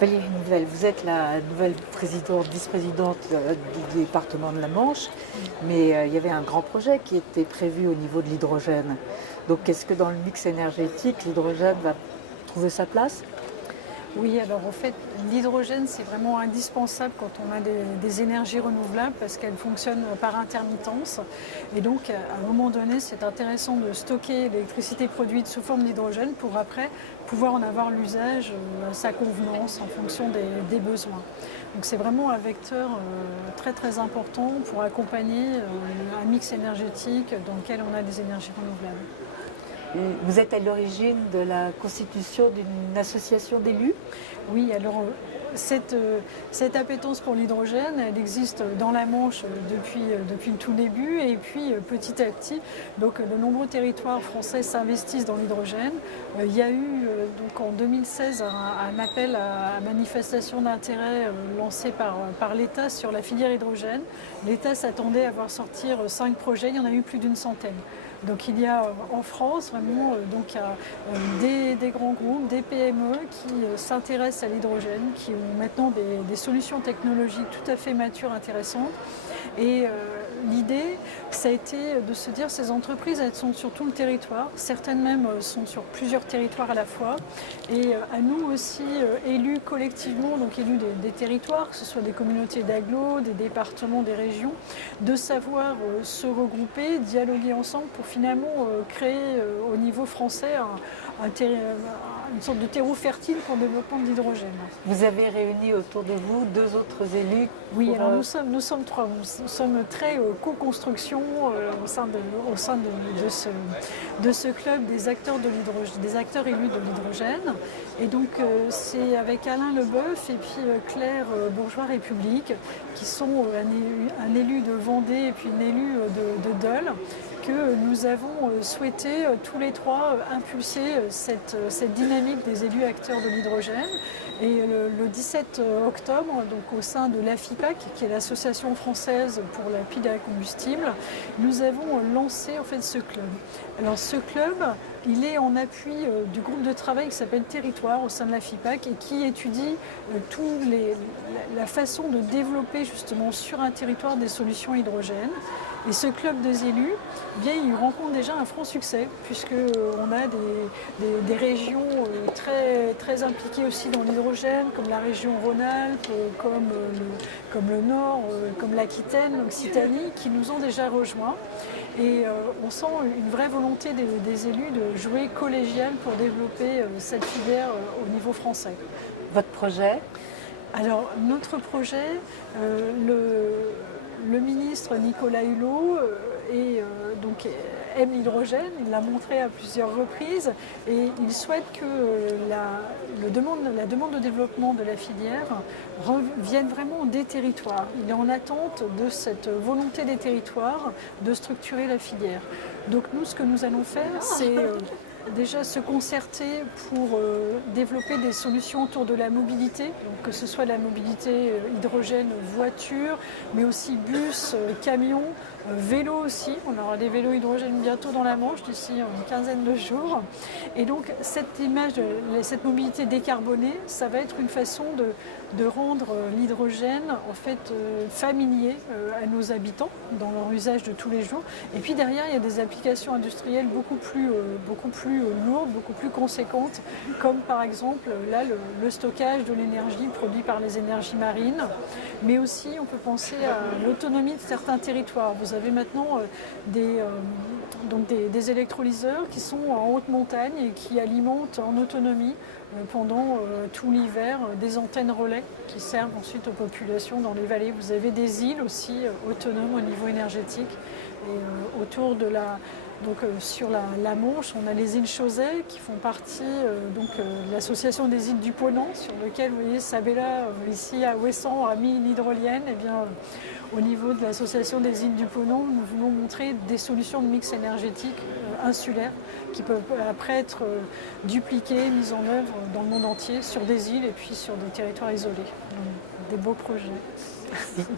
Valérie Nouvelle, vous êtes la nouvelle vice-présidente du département de la Manche, mais il y avait un grand projet qui était prévu au niveau de l'hydrogène. Donc est-ce que dans le mix énergétique, l'hydrogène va trouver sa place? Oui, alors en fait, l'hydrogène, c'est vraiment indispensable quand on a des énergies renouvelables parce qu'elles fonctionnent par intermittence. Et donc, à un moment donné, c'est intéressant de stocker l'électricité produite sous forme d'hydrogène pour après pouvoir en avoir l'usage à sa convenance en fonction des besoins. Donc, c'est vraiment un vecteur très très important pour accompagner un mix énergétique dans lequel on a des énergies renouvelables. Vous êtes à l'origine de la constitution d'une association d'élus? Oui, alors cette appétence pour l'hydrogène, elle existe dans la Manche depuis le tout début et puis petit à petit, donc de nombreux territoires français s'investissent dans l'hydrogène. Il y a eu donc en 2016 un appel à manifestation d'intérêt lancé par l'État sur la filière hydrogène. L'État s'attendait à voir sortir 5 projets, il y en a eu plus d'une centaine. Donc il y a en France vraiment des grands groupes, des PME qui s'intéressent à l'hydrogène, qui ont maintenant des solutions technologiques tout à fait matures, intéressantes. Et l'idée, ça a été de se dire ces entreprises, elles sont sur tout le territoire, certaines même sont sur plusieurs territoires à la fois. Et à nous aussi, élus collectivement, donc élus des territoires, que ce soit des communautés d'agglos, des départements, des régions, de savoir se regrouper, dialoguer ensemble pour finalement créer au niveau français une sorte de terreau fertile pour le développement de l'hydrogène. Vous avez réuni autour de vous 2 autres élus? Oui, alors nous sommes 3. Nous sommes très co-construction au sein de ce club des acteurs de l'hydrogène, des acteurs élus de l'hydrogène. Et donc c'est avec Alain Leboeuf et puis Claire Bourgeois-République, qui sont un élu de Vendée et puis une élue de Dole, que nous avons souhaité tous les trois impulser cette dynamique des élus acteurs de l'hydrogène. Et le 17 octobre, donc au sein de l'AFIPAC, qui est l'association française pour la pile à combustible, nous avons lancé en fait ce club. Alors ce club, il est en appui du groupe de travail qui s'appelle Territoire au sein de l'AFIPAC et qui étudie la façon de développer justement sur un territoire des solutions hydrogènes. Et ce club des élus, eh bien, il rencontre déjà un franc succès, puisqu'on a des régions très, très impliquées aussi dans l'hydrogène, comme la région Rhône-Alpes, comme le Nord, comme l'Aquitaine, l'Occitanie, qui nous ont déjà rejoints. Et on sent une vraie volonté des élus de jouer collégial pour développer cette filière au niveau français. Votre projet? Alors, notre projet, le ministre Nicolas Hulot aime l'hydrogène, il l'a montré à plusieurs reprises et il souhaite que la demande de développement de la filière vienne vraiment des territoires. Il est en attente de cette volonté des territoires de structurer la filière. Donc nous, ce que nous allons faire, c'est déjà se concerter pour développer des solutions autour de la mobilité, donc que ce soit la mobilité hydrogène voiture, mais aussi bus, camion, vélo aussi. On aura des vélos hydrogène bientôt dans la Manche d'ici une quinzaine de jours. Et donc cette mobilité décarbonée, ça va être une façon de rendre l'hydrogène en fait familier à nos habitants dans leur usage de tous les jours. Et puis derrière, il y a des applications industrielles beaucoup plus lourdes, beaucoup plus conséquentes, comme par exemple là le stockage de l'énergie produite par les énergies marines, mais aussi on peut penser à l'autonomie de certains territoires. Vous avez maintenant des électrolyseurs qui sont en haute montagne et qui alimentent en autonomie pendant tout l'hiver des antennes relais qui servent ensuite aux populations dans les vallées. Vous avez des îles aussi autonomes au niveau énergétique et autour de sur la Manche, on a les îles Chausey qui font partie de l'association des îles du Ponant, sur lequel vous voyez Sabella ici à Ouessant a mis une hydrolienne. Et bien, au niveau de l'association des îles du Ponant, nous voulons montrer des solutions de mix énergétique insulaires qui peuvent après être dupliquées, mises en œuvre dans le monde entier sur des îles et puis sur des territoires isolés. Donc, des beaux projets. Merci.